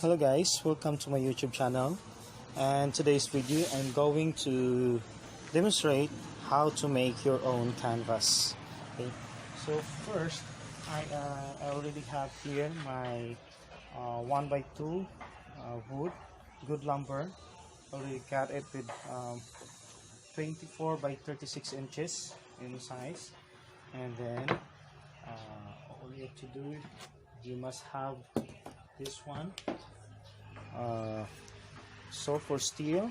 Hello guys, welcome to my YouTube channel, and today's video I'm going to demonstrate how to make your own canvas. Okay, so first I already have here my 1x2 wood, good lumber. Already cut it with 24 by 36 inches in size, and then all you have to do, you must have this one saw for steel,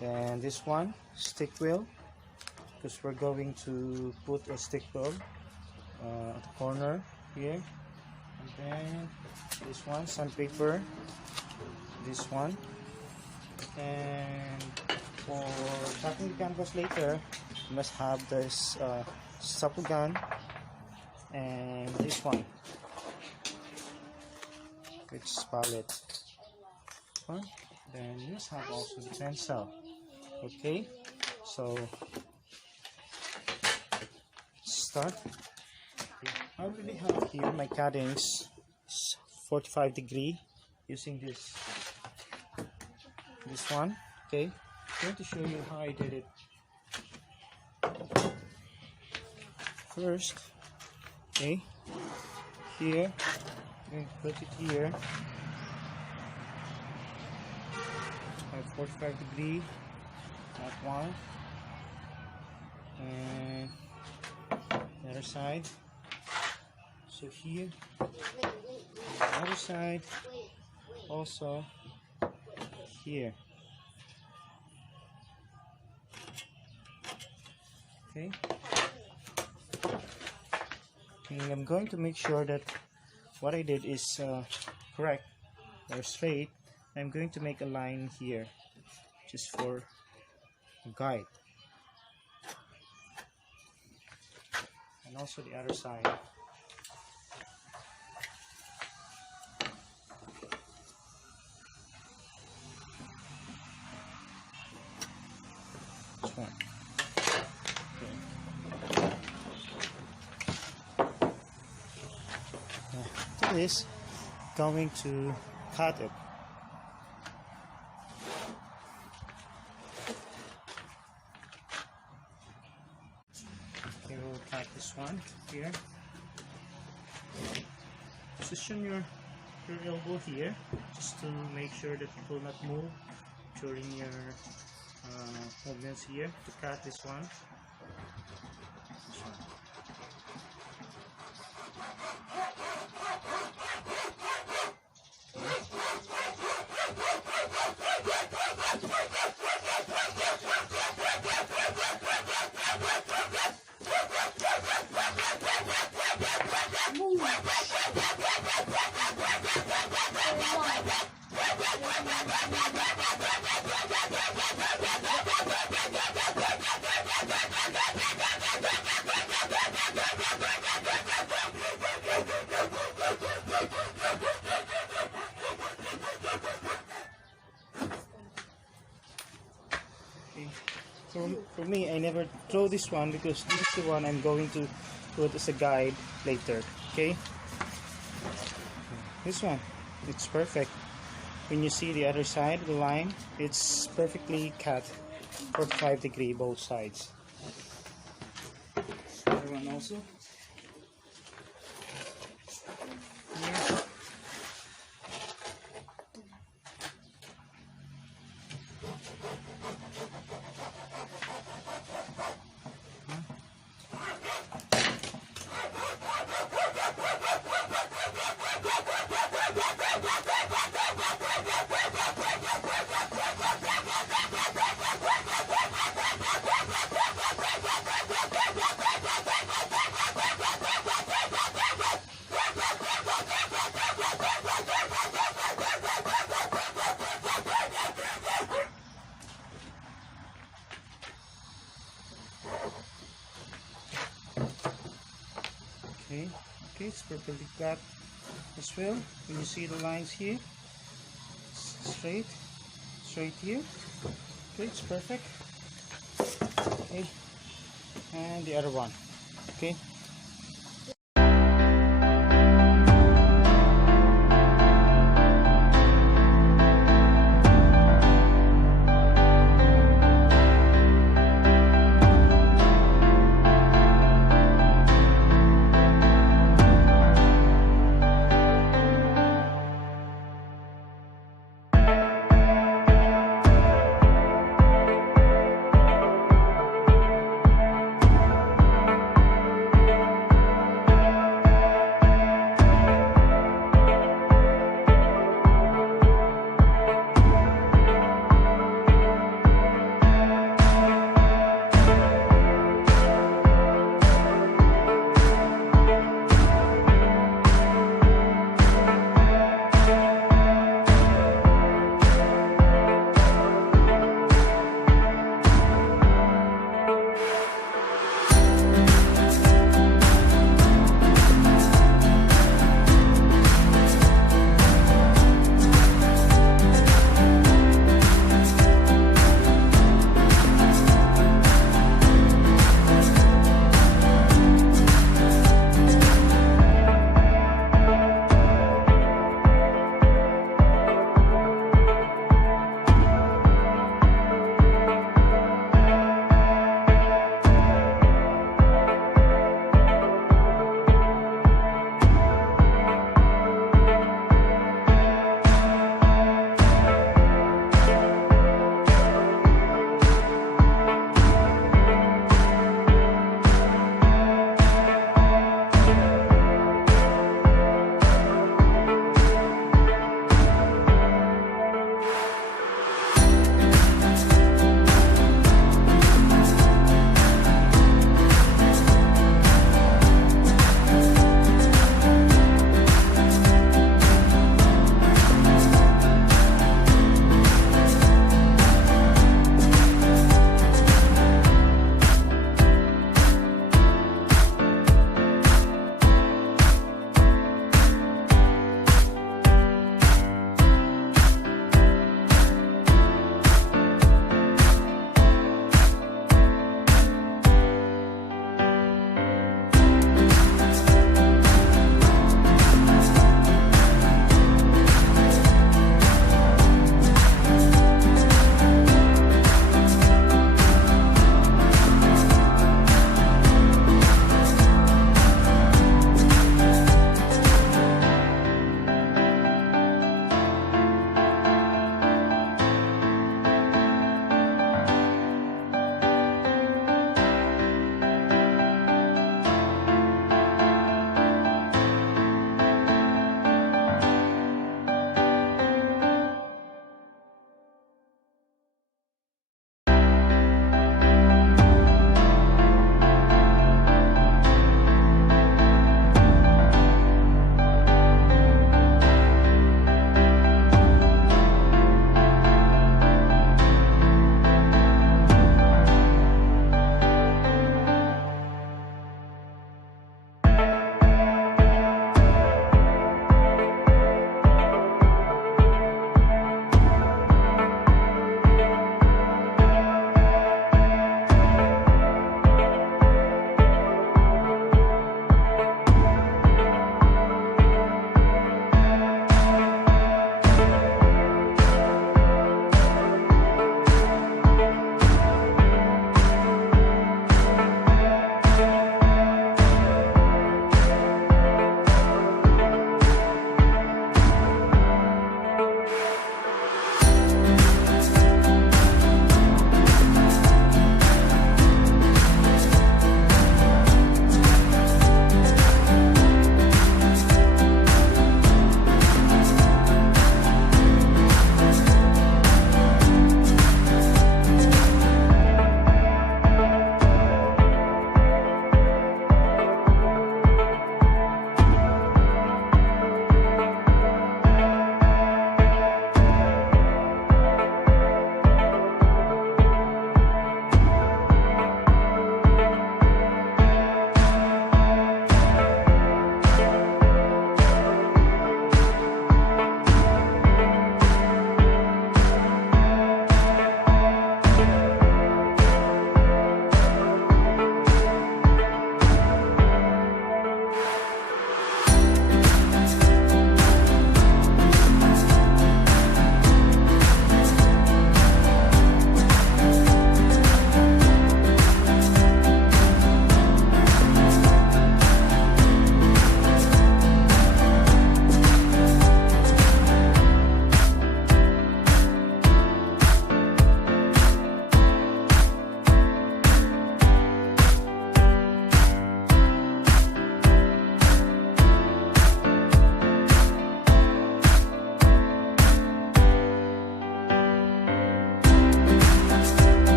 and this one stick wheel, because we're going to put a stick wheel at the corner here, and then this one sandpaper, this one, and for cutting the canvas later you must have this staple gun, and this one which is palette. Then you must have also the pencil. Okay, so start. Okay. I already have here my cuttings 45 degree using this one. Okay, I'm going to show you how I did it. First, okay, here I'm going to put it here. 45 degree, that one, and the other side. So here, the other side, also here. Okay. And I'm going to make sure that what I did is correct or straight. I'm going to make a line here just for a guide, and also the other side. This one. Okay. After this, going to cut it. We'll cut this one here. Position your elbow here just to make sure that it will not move during your movements here to cut this one. For me, I never throw this one because this is the one I'm going to put as a guide later. Okay, this one, it's perfect. When you see the other side of the line, it's perfectly cut 45 degree both sides. Other one also. Here. Okay, it's perfectly flat as well. When you see the lines here, straight here. Okay, it's perfect. Okay, and the other one. Okay.